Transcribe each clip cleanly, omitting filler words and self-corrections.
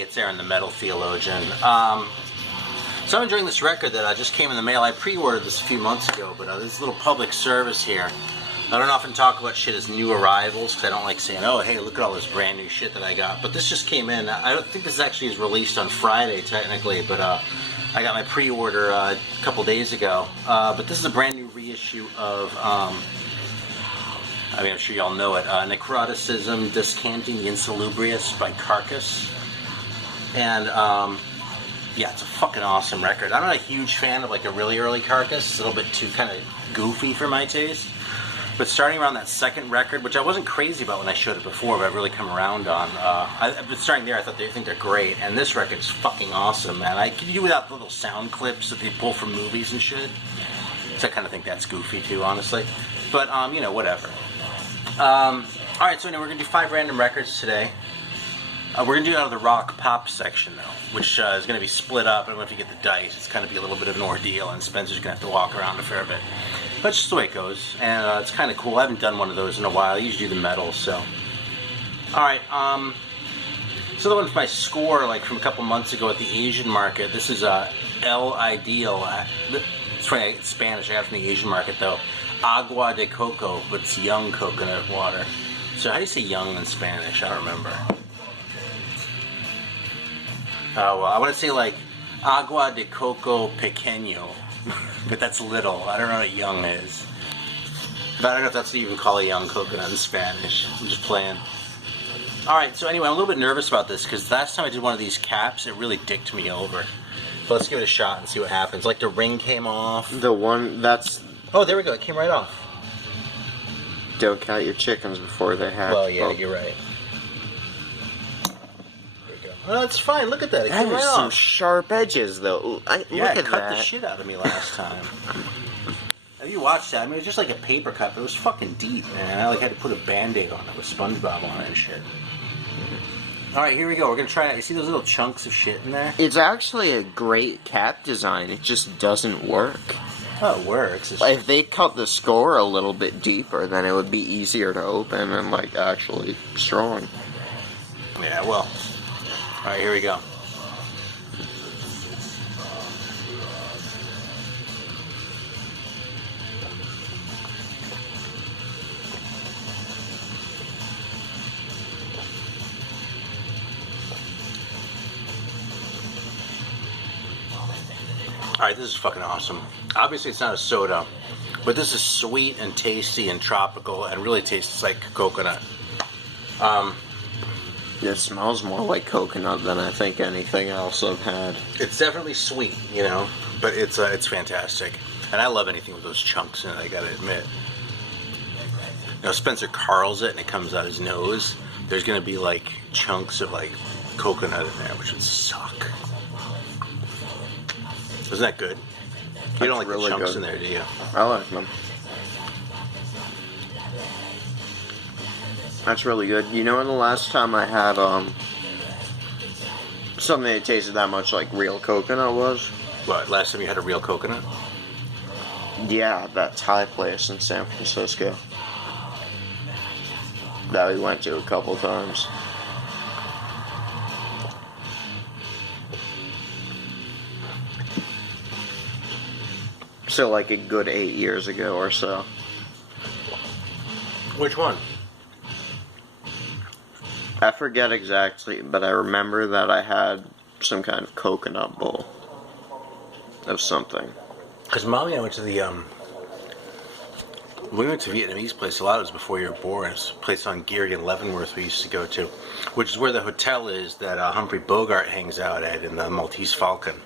Hey, it's Aaron, the Metal Theologian. So I'm enjoying this record that just came in the mail. I pre-ordered this a few months ago, but there's a little public service here. I don't often talk about shit as new arrivals, because I don't like saying, oh, hey, look at all this brand new shit that I got. But this just came in. I don't think this actually is released on Friday, technically, but I got my pre-order a couple days ago. But this is a brand new reissue of, I mean, I'm sure y'all know it, Necroticism Descanting Insalubrious by Carcass. And, yeah, it's a fucking awesome record. I'm not a huge fan of like a really early Carcass. It's a little bit too kind of goofy for my taste. But starting around that second record, which I wasn't crazy about when I showed it before, but I've really come around on. But starting there, I think they're great, and this record's fucking awesome, man. I can do without the little sound clips that they pull from movies and shit. So I kind of think that's goofy too, honestly. But you know, whatever. All right, so anyway, we're gonna do 5 random records today. We're going to do it out of the rock pop section, though, which is going to be split up. I don't know if you get the dice. It's going to be a little bit of an ordeal, and Spencer's going to have to walk around a fair bit. But it's just the way it goes, and it's kind of cool. I haven't done one of those in a while. I usually do the metal, so. Alright, so the one for my score, like from a couple months ago at the Asian market. This is El Ideal. It's funny, it's Spanish. I got it from the Asian market, though. Agua de coco, but it's young coconut water. So how do you say young in Spanish? I don't remember. Oh, well, I want to say like agua de coco pequeño, but that's little. I don't know what young is. But I don't know if that's what you even call a young coconut in Spanish. I'm just playing. Alright, so anyway, I'm a little bit nervous about this because last time I did one of these caps, it really dicked me over. But let's give it a shot and see what happens. Like the ring came off. The one that's... Oh, there we go. It came right off. Don't count your chickens before they hatch. Well, yeah, you're right. Oh, that's fine. Look at that. It that came is right some off. sharp edges, though. Yeah, look it at cut that. the shit out of me last time. Have you watched that? I mean, it was just like a paper cut, but it was fucking deep, man. I like had to put a Band-Aid on it with SpongeBob on it and shit. Alright, here we go. We're gonna try it. You see those little chunks of shit in there? It's actually a great cap design. It just doesn't work. Oh, it works. It's If they cut the score a little bit deeper, then it would be easier to open and, like, actually strong. Yeah, well. Alright, here we go. Alright, this is fucking awesome. Obviously it's not a soda, but this is sweet and tasty and tropical and really tastes like coconut. It smells more like coconut than I think anything else I've had. It's definitely sweet, you know, but it's fantastic. And I love anything with those chunks in it, I gotta admit. You know, Spencer carls it and it comes out his nose. There's gonna be like chunks of like coconut in there, which would suck. Isn't that good? You don't like really the chunks in there, do you? I like them. That's really good. You know when the last time I had something that tasted that much like real coconut was? What, last time you had a real coconut? Yeah, that Thai place in San Francisco that we went to a couple times. So like a good 8 years ago or so. Which one? I forget exactly, but I remember that I had some kind of coconut bowl of something. Because Mommy and I went to the, we went to Vietnamese place, a lot of it was before you were born. It's a place on Geary and Leavenworth we used to go to, which is where the hotel is that Humphrey Bogart hangs out at in the Maltese Falcon.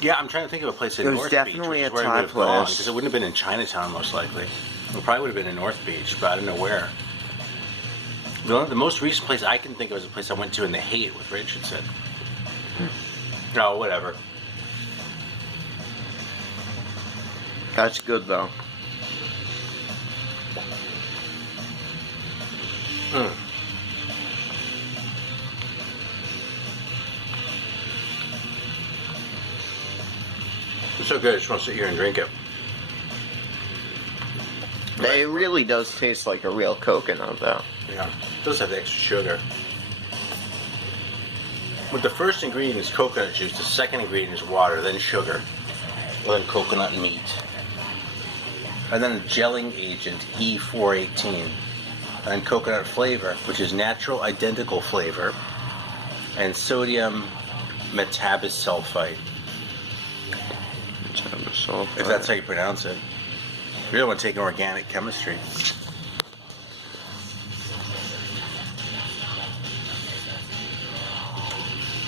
Yeah, I'm trying to think of a place in North Beach, which is where I would have gone, because it wouldn't have been in Chinatown, most likely. It probably would have been in North Beach, but I don't know where. The most recent place I can think of is a place I went to in The Haight with Richardson. Oh, whatever. That's good, though. It's so good, I just want to sit here and drink it. It really does taste like a real coconut, though. Yeah, it does have the extra sugar. But the first ingredient is coconut juice, the second ingredient is water, then sugar, then coconut meat. And then a gelling agent, E418. And coconut flavor, which is natural identical flavor, and sodium metabisulfite. If that's how you pronounce it. You really want to take organic chemistry.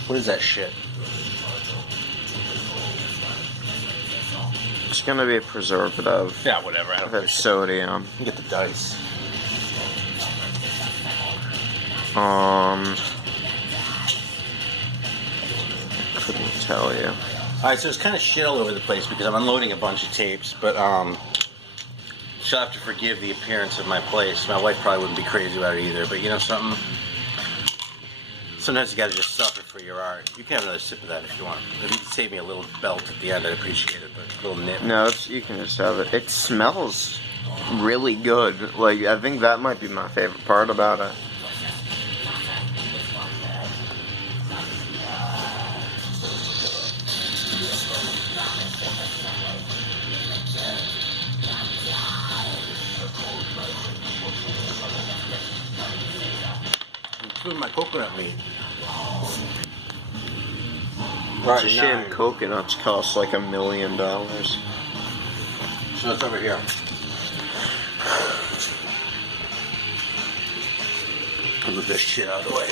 What is that shit? It's gonna be a preservative. Yeah, whatever. I don't With sodium. You get the dice. Couldn't tell you. Alright, so it's kind of shit all over the place because I'm unloading a bunch of tapes, but she'll have to forgive the appearance of my place. My wife probably wouldn't be crazy about it either, but you know something? Sometimes you gotta just suffer for your art. You can have another sip of that if you want. If you could save me a little belt at the end, I'd appreciate it, but a little nip. No, you can just have it. It smells really good. Like, I think that might be my favorite part about it. Including my coconut meat. It's a shame coconuts cost like $1 million. So it's over here. Move this shit out of the way.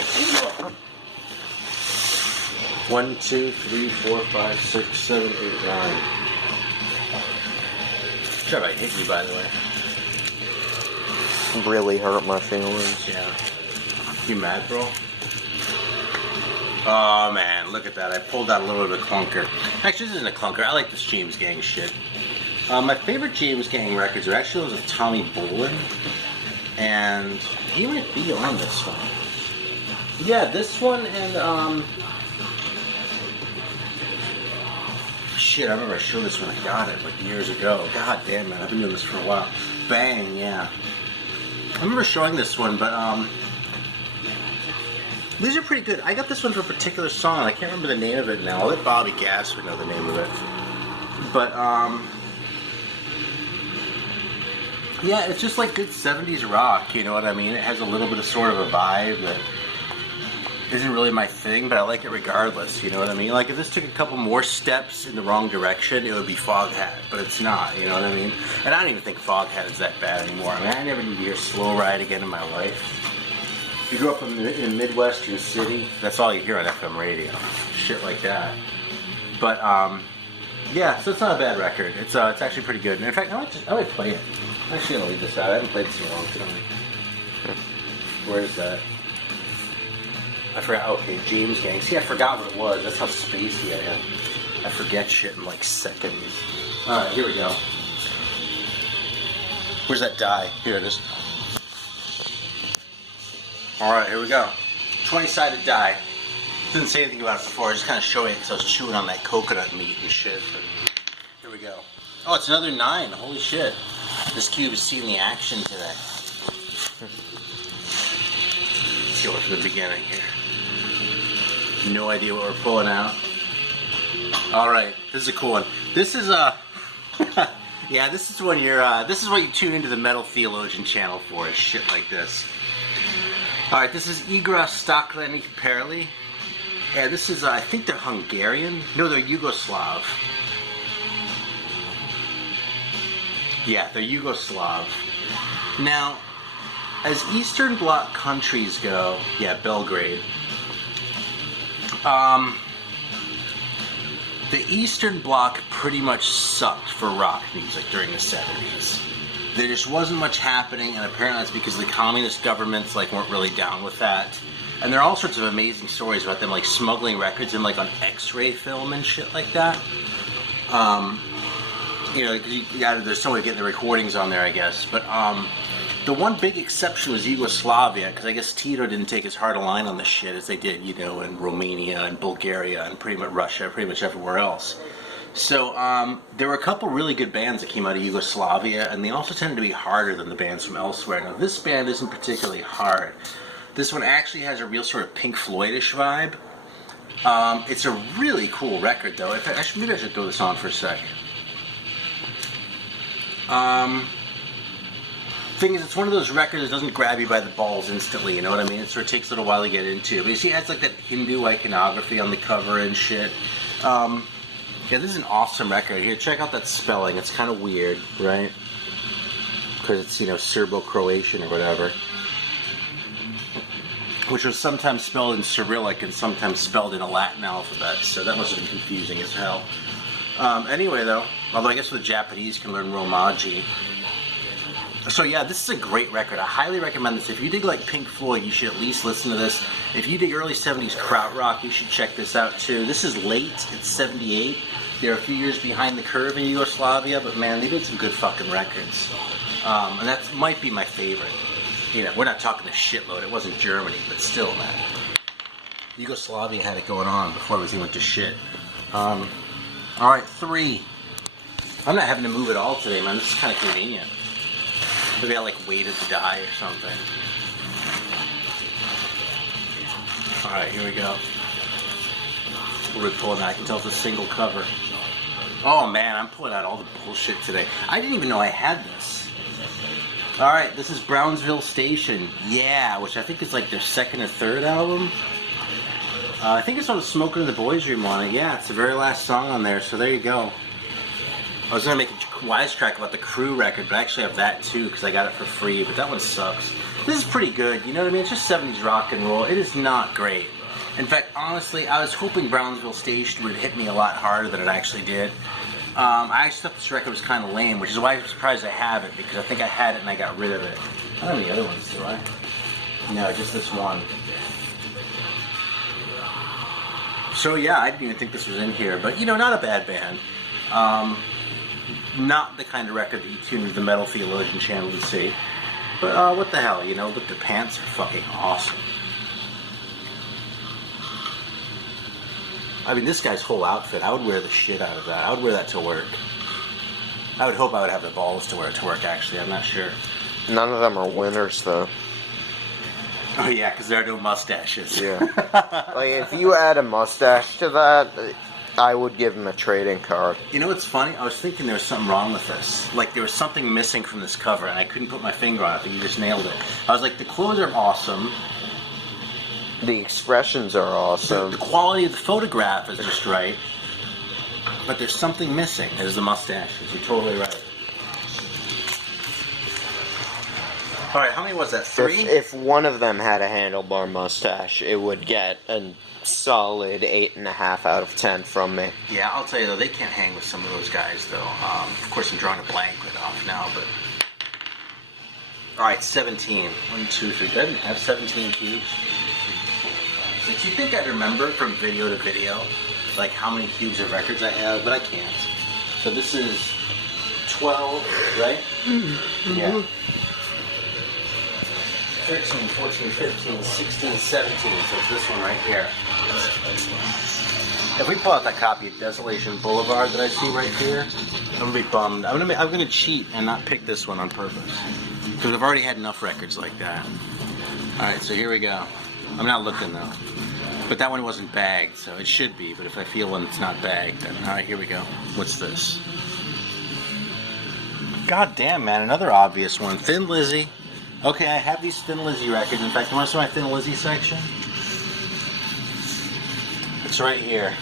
1, 2, 3, 4, 5, 6, 7, 8, 9. Sorry if I hit you, by the way. Really hurt my feelings. Yeah. You mad, bro? Oh man, look at that. I pulled out a little bit of a clunker. Actually, this isn't a clunker. I like this James Gang shit. My favorite James Gang records are actually those of Tommy Bolin. And he might be on this one. Yeah, this one and, shit, I remember I showed this when I got it, like, years ago. God damn, man, I've been doing this for a while. Bang, yeah. I remember showing this one, but, these are pretty good. I got this one for a particular song. I can't remember the name of it now. I'll let Bobby Gass would know the name of it. But, yeah, it's just like good 70s rock, you know what I mean? It has a little bit of sort of a vibe that isn't really my thing, but I like it regardless, you know what I mean? Like, if this took a couple more steps in the wrong direction, it would be Foghat, but it's not, you know what I mean? And I don't even think Foghat is that bad anymore. I mean, I never need to hear Slow Ride again in my life. If you grew up in a Midwestern city, that's all you hear on FM radio. Shit like that. But, yeah, so it's not a bad record. It's actually pretty good. And in fact, I might play it. I'm actually gonna leave this out. I haven't played this in a long time. Where is that? I forgot. Okay, James Gang. See, I forgot what it was. That's how spacey I am. I forget shit in like seconds. Alright, here we go. Where's that die? Here it is. Alright, here we go. 20-sided die. Didn't say anything about it before. I was just kind of showing it because I was chewing on that coconut meat and shit. But here we go. Oh, it's another 9. Holy shit. This cube has seen the action today. Let's go from the beginning here. No idea what we're pulling out. Alright, this is a cool one. This is yeah, this is when you're this is what you tune into the Metal Theologian channel for, is shit like this. Alright, this is Igra Stakleni Perli. And this is I think they're Hungarian. No, they're Yugoslav. Yeah, they're Yugoslav. Now, as Eastern Bloc countries go, yeah, Belgrade. The Eastern Bloc pretty much sucked for rock music during the 70s. There just wasn't much happening, and apparently that's because the communist governments weren't really down with that. And there are all sorts of amazing stories about them smuggling records in on X-ray film and shit like that. You know, there's some way of getting the recordings on there, I guess. But the one big exception was Yugoslavia, because I guess Tito didn't take as hard a line on this shit as they did, you know, in Romania and Bulgaria and pretty much Russia, pretty much everywhere else. So there were a couple really good bands that came out of Yugoslavia, and they also tended to be harder than the bands from elsewhere. Now, this band isn't particularly hard. This one actually has a real sort of Pink Floyd-ish vibe. It's a really cool record, though. Maybe I should throw this on for a second. Thing is, it's one of those records that doesn't grab you by the balls instantly, you know what I mean? It sort of takes a little while to get into. But you see, it has like that Hindu iconography on the cover and shit. Yeah, this is an awesome record. Here, check out that spelling. It's kind of weird, right? Because it's, you know, Serbo-Croatian or whatever. Which was sometimes spelled in Cyrillic and sometimes spelled in a Latin alphabet. So that must have been confusing as hell. Anyway, though, although I guess the Japanese can learn Romaji. So yeah, this is a great record. I highly recommend this. If you dig like Pink Floyd, you should at least listen to this. If you dig early 70s krautrock, you should check this out too. This is late. It's 78. They're a few years behind the curve in Yugoslavia, but man, they did some good fucking records. And that might be my favorite. You know, we're not talking a shitload. It wasn't Germany, but still, man. Yugoslavia had it going on before it went to shit. Alright, 3. I'm not having to move at all today, man. This is kind of convenient. Maybe I like waited to die or something. Alright, here we go. We're pulling that. I can tell it's a single cover. Oh man, I'm pulling out all the bullshit today. I didn't even know I had this. Alright, this is Brownsville Station. Yeah, which I think is like their second or third album. I think it's on the Smoking in the Boys Room on it. Yeah, it's the very last song on there, so there you go. I was going to make a wisecrack about the Crew record, but I actually have that too because I got it for free, but that one sucks. This is pretty good, you know what I mean? It's just 70s rock and roll. It is not great. In fact, honestly, I was hoping Brownsville Station would hit me a lot harder than it actually did. I actually thought this record was kind of lame, which is why I'm surprised I have it, because I think I had it and I got rid of it. I don't have any other ones, do I? No, just this one. So yeah, I didn't even think this was in here, but you know, not a bad band. Not the kind of record that you tune into the Metal Theologian channel to see. But what the hell, you know, look, the pants are fucking awesome. I mean, this guy's whole outfit, I would wear the shit out of that. I would wear that to work. I would hope I would have the balls to wear it to work, actually. I'm not sure. None of them are winners, though. Oh, yeah, because there are no mustaches. Yeah. Like, if you add a mustache to that, I would give him a trading card. You know what's funny? I was thinking there was something wrong with this. Like, there was something missing from this cover, and I couldn't put my finger on it, but you just nailed it. I was like, the clothes are awesome. The expressions are awesome. The quality of the photograph is just right. But there's something missing. There's the mustaches. You're totally right. Alright, how many was that? 3? If one of them had a handlebar mustache, it would get a solid 8.5 out of 10 from me. Yeah, I'll tell you though, they can't hang with some of those guys though. Of course, I'm drawing a blank right off now, but... Alright, 17. 1, 2, 3. Did I even have 17 cubes? Did you think I'd remember from video to video, like how many cubes of records I have? But I can't. So this is 12, right? Mm-hmm. Yeah. 13, 14, 15, 16, 17. So it's this one right here. If we pull out that copy of Desolation Boulevard that I see right here, I'm gonna be bummed. I'm gonna cheat and not pick this one on purpose because we've already had enough records like that. All right, so here we go. I'm not looking though, but that one wasn't bagged, so it should be. But if I feel one that's not bagged, then all right, here we go. What's this? God damn, man, another obvious one. Thin Lizzy. Okay, I have these Thin Lizzy records. In fact, you want to see my Thin Lizzy section? It's right here.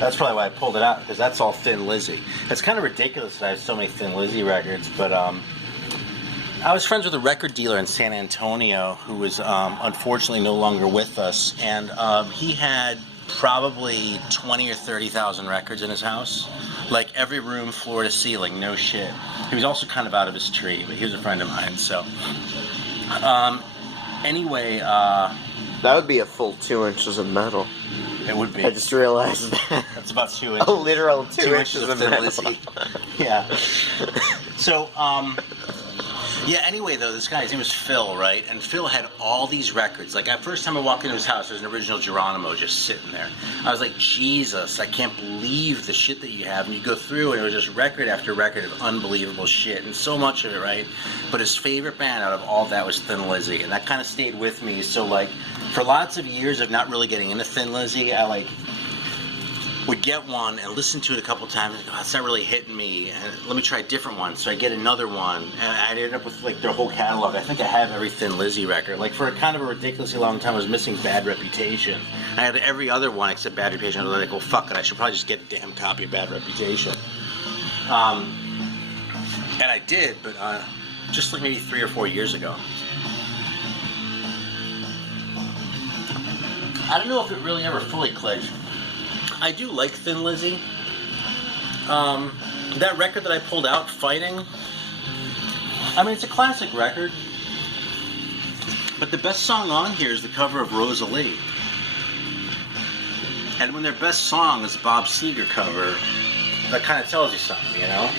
That's probably why I pulled it out, because that's all Thin Lizzy. It's kind of ridiculous that I have so many Thin Lizzy records, but I was friends with a record dealer in San Antonio who was unfortunately no longer with us, and he had probably 20 or 30,000 records in his house. Like every room, floor to ceiling, no shit. He was also kind of out of his tree, but he was a friend of mine, so. Anyway, that would be a full 2 inches of metal. It would be. I just realized that. That's about 2 inches. A literal 2 inches of Thin metal. Lizzy. Yeah. So, Yeah, anyway, though, this guy, his name was Phil, right? And Phil had all these records. Like, the first time I walked into his house, there's an original Geronimo just sitting there. I was like, Jesus, I can't believe the shit that you have. And you go through, and it was just record after record of unbelievable shit, and so much of it, right? But his favorite band out of all of that was Thin Lizzy, and that kind of stayed with me. So, like, for lots of years of not really getting into Thin Lizzy, I, like, would get one and listen to it a couple times and go, oh, it's not really hitting me, and let me try a different one. So I get another one, and I ended up with like their whole catalog. I think I have every Thin Lizzy record. Like for a kind of a ridiculously long time, I was missing Bad Reputation. I had every other one except Bad Reputation. I was like, well, fuck it, I should probably just get a damn copy of Bad Reputation. And I did, but just like maybe 3 or 4 years ago. I don't know if it really ever fully clicked. I do like Thin Lizzy. That record that I pulled out, Fighting, I mean, it's a classic record. But the best song on here is the cover of Rosalie. And when their best song is a Bob Seger cover, that kind of tells you something, you know?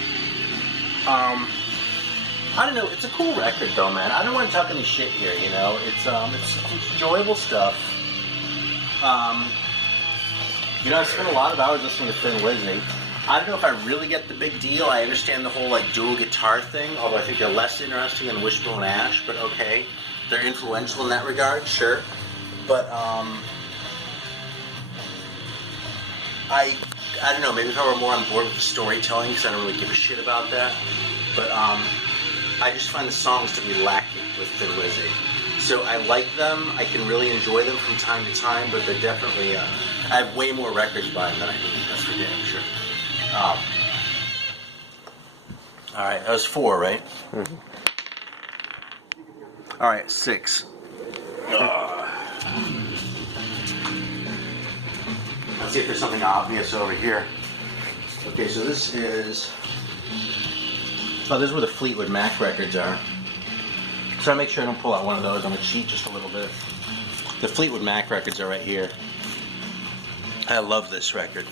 I don't know, it's a cool record though, man. I don't want to talk any shit here, you know? It's enjoyable stuff. You know, I spent a lot of hours listening to Thin Lizzy. I don't know if I really get the big deal. I understand the whole, like, dual guitar thing, although I think they're less interesting than Wishbone Ash, but okay. They're influential in that regard, sure. But, I don't know, maybe if I were more on board with the storytelling, because I don't really give a shit about that. But, I just find the songs to be lacking with Thin Lizzy. So I like them, I can really enjoy them from time to time, but they're definitely, I have way more records by them than I need, that's for damn sure. Alright, that was 4, right? Mm-hmm. Alright, 6. Let's see if there's something obvious over here. Okay, so this is... Oh, this is where the Fleetwood Mac records are. So I make sure I don't pull out one of those. I'm going to cheat just a little bit. The Fleetwood Mac records are right here. I love this record.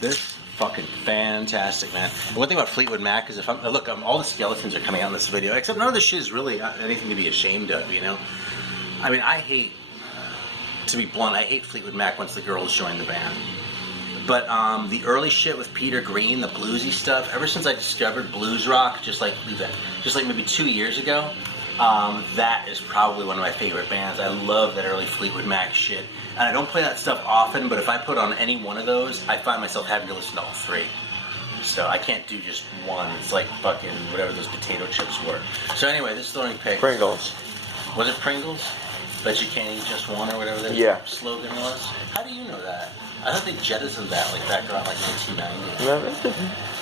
This fucking fantastic, man. And one thing about Fleetwood Mac is all the skeletons are coming out in this video, except none of this shit is really anything to be ashamed of, you know? I mean, to be blunt, I hate Fleetwood Mac once the girls joined the band. But the early shit with Peter Green, the bluesy stuff, ever since I discovered blues rock, just like maybe 2 years ago, that is probably one of my favorite bands. I love that early Fleetwood Mac shit. And I don't play that stuff often, but if I put on any one of those, I find myself having to listen to all 3. So I can't do just one. It's like fucking whatever those potato chips were. So anyway, this throwing pick. Pringles. Was it Pringles? Bet you can't eat just one or whatever their slogan was? How do you know that? I thought they jettisoned that like back around like 1990. No,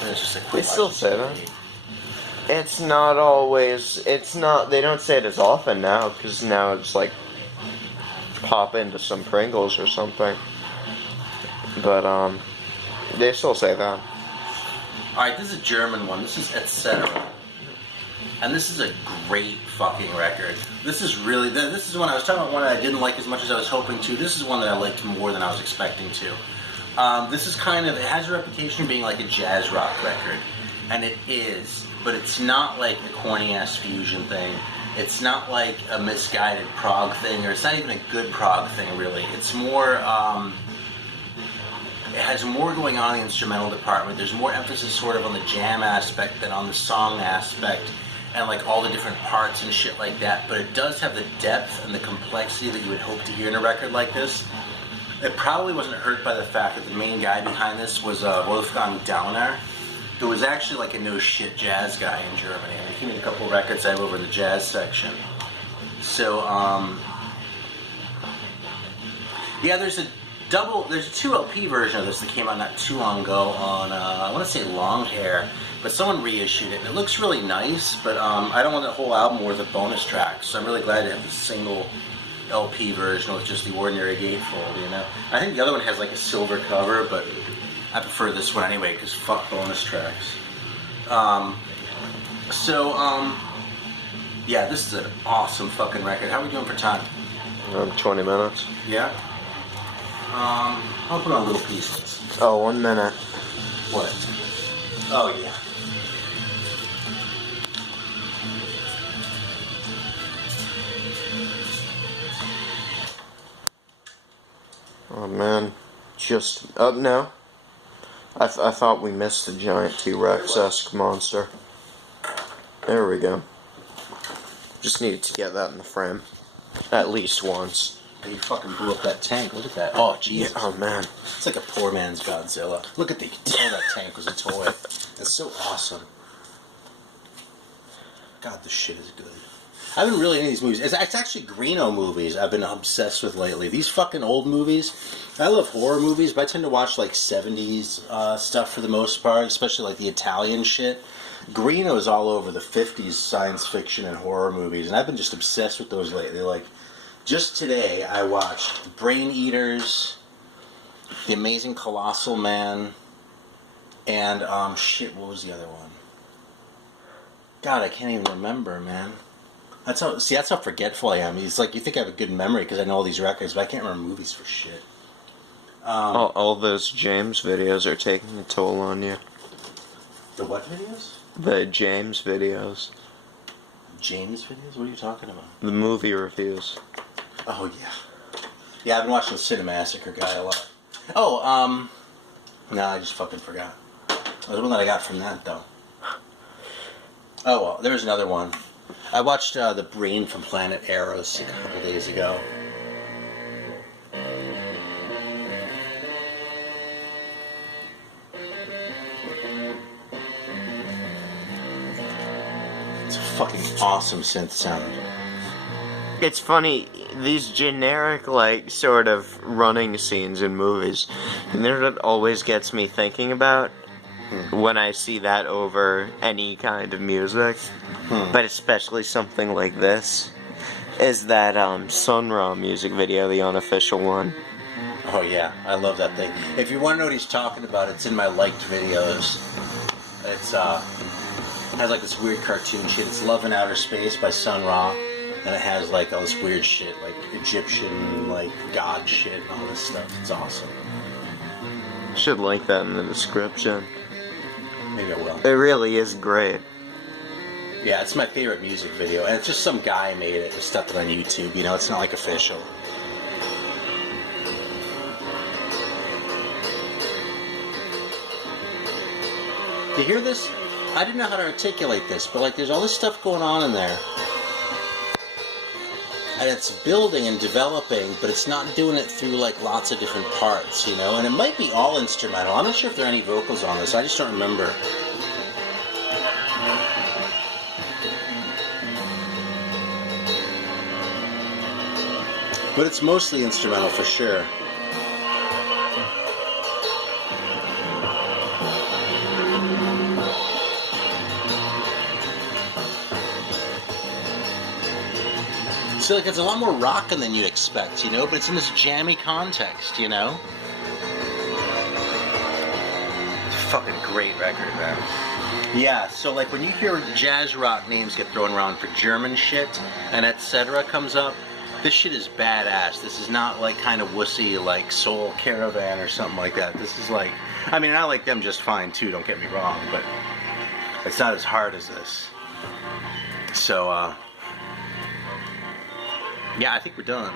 It's just like, they still say that. It's not always. It's not. They don't say it as often now because now it's like pop into some Pringles or something. But they still say that. All right, this is a German one. This is Etc. And this is a great fucking record. This is really, this is one I was talking about, one I didn't like as much as I was hoping to. This is one that I liked more than I was expecting to. This is kind of, it has a reputation of being like a jazz rock record. And it is, but it's not like a corny ass fusion thing. It's not like a misguided prog thing, or it's not even a good prog thing really. It's more, it has more going on in the instrumental department. There's more emphasis sort of on the jam aspect than on the song aspect. And like all the different parts and shit like that, but it does have the depth and the complexity that you would hope to hear in a record like this. It probably wasn't hurt by the fact that the main guy behind this was Wolfgang Dauner, who was actually like a no-shit jazz guy in Germany. I mean, he made a couple records I have over in the jazz section. So, yeah, there's a 2 LP version of this that came out not too long ago on, I want to say Long Hair. But someone reissued it, and it looks really nice, but I don't want the whole album worth of bonus tracks, so I'm really glad to have the single LP version with just the ordinary gatefold, you know? I think the other one has like a silver cover, but I prefer this one anyway, because fuck bonus tracks. Yeah, this is an awesome fucking record. How are we doing for time? 20 minutes. Yeah? I'll put on a little piece of this. Oh, 1 minute. What? Oh, yeah. Oh man, just up now. I thought we missed the giant T-Rex-esque monster. There we go. Just needed to get that in the frame. At least once. You fucking blew up that tank. Look at that. Oh, Jesus. Yeah, oh, man. It's like a poor man's Godzilla. Look at the... Oh, that tank was a toy. That's so awesome. God, this shit is good. I haven't really any of these movies. It's actually Greeno movies I've been obsessed with lately. These fucking old movies. I love horror movies, but I tend to watch like 70s stuff for the most part, especially like the Italian shit. Greeno is all over the 50s science fiction and horror movies, and I've been just obsessed with those lately. Like, just today I watched Brain Eaters, The Amazing Colossal Man, and, shit, what was the other one? God, I can't even remember, man. That's how forgetful I am. It's like, you think I have a good memory because I know all these records, but I can't remember movies for shit. All those James videos are taking a toll on you. The what videos? The James videos. James videos? What are you talking about? The movie reviews. Oh, yeah. Yeah, I've been watching the Cinemassacre guy a lot. Oh, no, I just fucking forgot. There's one that I got from that, though. Oh, well, there's another one. I watched The Brain from Planet Arrows a couple days ago. It's a fucking awesome synth sound. It's funny, these generic, like, sort of running scenes in movies, and they're what always gets me thinking about when I see that over any kind of music, but especially something like this, is that Sun Ra music video, the unofficial one. Oh yeah, I love that thing. If you want to know what he's talking about, it's in my liked videos. It's has like this weird cartoon shit. It's Love in Outer Space by Sun Ra, and it has like all this weird shit, like Egyptian, like god shit and all this stuff. It's awesome. Should link that in the description. Maybe I will. It really is great. Yeah, it's my favorite music video, and it's just some guy made it and stuck it on YouTube. You know, it's not like official. You hear this? I didn't know how to articulate this, but like, there's all this stuff going on in there, and it's building and developing, but it's not doing it through like lots of different parts, you know. And it might be all instrumental. I'm not sure if there are any vocals on this. I just don't remember. But it's mostly instrumental for sure. So like, it's a lot more rockin' than you'd expect, you know, but it's in this jammy context, you know? It's a fucking great record, man. Yeah, so like when you hear jazz rock names get thrown around for German shit and etc. comes up, this shit is badass. This is not like kind of wussy like Soul Caravan or something like that. This is like, I mean, I like them just fine too, don't get me wrong, but it's not as hard as this. So, yeah, I think we're done.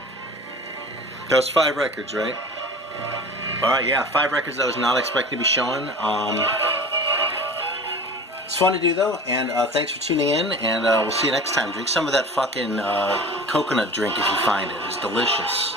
That was 5 records, right? Alright, yeah, 5 records that I was not expecting to be showing. It's fun to do, though, and thanks for tuning in, and we'll see you next time. Drink some of that fucking coconut drink if you find it. It's delicious.